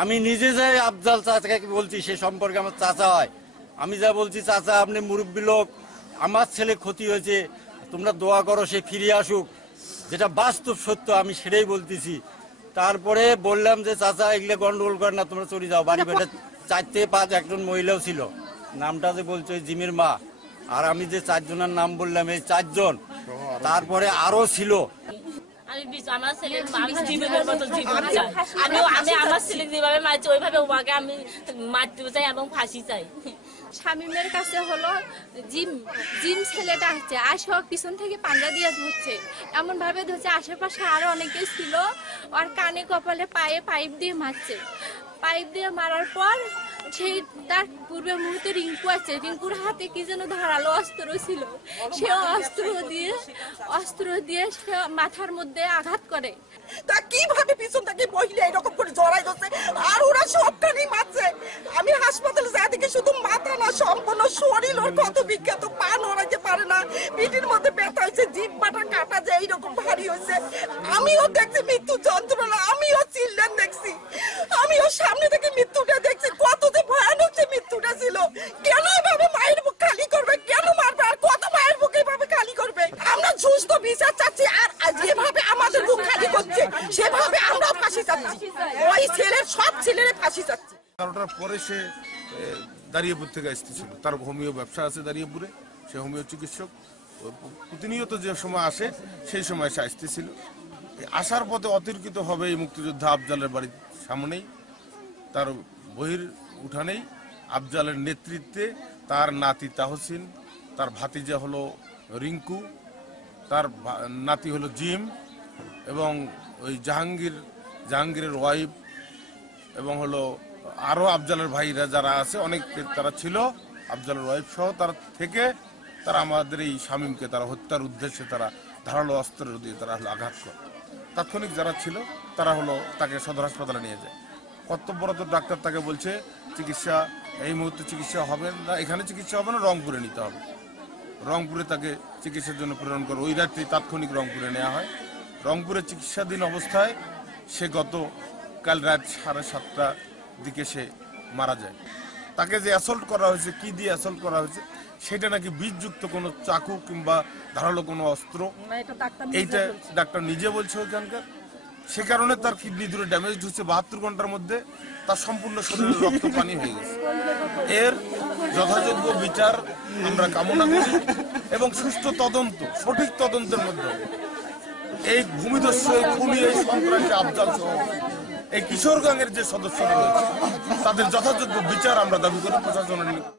আমি নিজে যাই আফজাল চাচাকে বলছি, সে সম্পর্কে আমার চাচা হয়। আমি যা বলছি, চাচা আপনি মুরব্বী লোক, আমার ছেলে ক্ষতি হয়েছে, তোমরা দোয়া করো সে ফিরে আসুক, যেটা বাস্তব সত্য আমি সেটাই বলতেছি। তারপরে বললাম যে চাচা এগুলো গন্ডগোল করে না, তোমরা চলে যাও বাড়ি। বেটা 4 থেকে 5 একজন মহিলাও ছিল, নামটা যে বলছো জিমির মা, আর আমি যে 4 জনের নাম বললাম এই 4 জন, তারপরে আরো ছিল। আমি আমার ছেলের জীবনের মতো জীবন চাই। আমি আমার ছেলে যেভাবে মারছি ওইভাবে ওকে আমি মারতে চাই এবং ফাঁসি চাই। শামীমের কাছে হলো জিম জিম ছেলেটা আছে, আসে পিছন থেকে পাঞ্জা দিয়ে ধরছে, এমন ভাবে ধরছে আশেপাশে আরো অনেকে ছিল, আর কানে কপালে পায়ে পাইপ দিয়ে মারছে। পাইপ দিয়ে মারার পর সেই তার পূর্বে মুহূর্তে রিঙ্কু আছে, রিঙ্কুর হাতে কি যেন ধারালো অস্ত্র ছিল, সে অস্ত্র দিয়ে সে মাথার মধ্যে আঘাত করে। তা কিভাবে পিছন থেকে মহিলা এরকম করে জড়াই ধরছে আর ওরা সবখানেই মারছে। আমি হাসপাতালে যা দেখি শুধু মাথা না, সম্পূর্ণ শরীর ওর ক্ষত বিক্ষত, পা নড়াইতে পারে না, পিঠের মধ্যে ব্যথা হয়েছে, জিহ্বাটা কাটা যায় এইরকম ভারী হয়েছে। আমিও দেখছি মৃত্যু যন্ত্রণা, আমিও চিল্লেন দেখছি, আমিও সামনে থেকে মৃত্যুটা দেখছি। কত যে ভয়ানক যে মৃত্যুটা ছিল। কেন এভাবে মায়ের বুক খালি করবে, কেন মারবে, আর কত মায়ের বুক এভাবে খালি করবে? আমরা সুস্থ বিচার চাচ্ছি, আর যেভাবে আমাদের বুক খালি করছে সেভাবে আমরা ফাঁসি চাচ্ছি, ওই ছেলের সব ছেলের ফাঁসি চাচ্ছি। 11টার পরে সে দাঁড়িয়েপুর থেকে আসতেছিল, তার হোমিও ব্যবসা আছে দাঁড়িয়েপুরে, সে হোমিও চিকিৎসক। প্রতিনিয়ত যে সময় আসে সেই সময় সে আসতেছিল। আসার পথে অতিরিক্তভাবে এই মুক্তিযোদ্ধা আফজালের বাড়ির সামনেই, তার বহির উঠানেই আফজালের নেতৃত্বে তার নাতি তাহসিন, তার ভাতিজা হলো রিঙ্কু, তার নাতি হলো জিম, এবং ওই জাহাঙ্গীরের ওয়াইফ, এবং হলো আরও আফজালের ভাইরা যারা আছে অনেক, তারা ছিল আফজালের ওয়াইফ সহ, তার থেকে তারা আমাদের এই শামীমকে তারা হত্যার উদ্দেশ্যে তারা ধারালো অস্ত্র দিয়ে তারা হলো আঘাত করে। তাৎক্ষণিক যারা ছিল তারা হলো তাকে সদর হাসপাতালে নিয়ে যায়। কর্তব্যরত ডাক্তার তাকে বলছে চিকিৎসা এই মুহূর্তে চিকিৎসা হবে না, এখানে চিকিৎসা হবে না, রংপুরে নিতে হবে। রংপুরে তাকে চিকিৎসার জন্য প্রেরণ করে। ওই রাত্রি তাৎক্ষণিক রংপুরে নেওয়া হয়। রংপুরে চিকিৎসাধীন অবস্থায় সে কাল রাত 7:30টার দিকে সে মারা যায়। তাকে যে অ্যাসল্ট করা হয়েছে, কি দিয়ে অ্যাসল্ট করা হয়েছে, সেটা নাকি বিষযুক্ত কোনো চাকু কিংবা ধারালো কোনো অস্ত্র, এইটা ডাক্তার নিজে বলছে ওইখানকার। সে কারণে তার কিডনি দুটো ড্যামেজ হচ্ছে। 72 ঘন্টার মধ্যে তার সম্পূর্ণ শরীরে রক্ত পানি হয়ে গেছে। এর যথাযোগ্য বিচার আমরা কামনা করি এবং সুষ্ঠু তদন্ত, সঠিক তদন্তের মধ্যে এই ভূমিদস্যু, এই খুনি, এই সন্ত্রাসী আফজাল সহ এই কিশোর গ্যাংয়ের যে সদস্যরা রয়েছে তাদের যথাযোগ্য বিচার আমরা দাবি করি প্রশাসনের নিকট।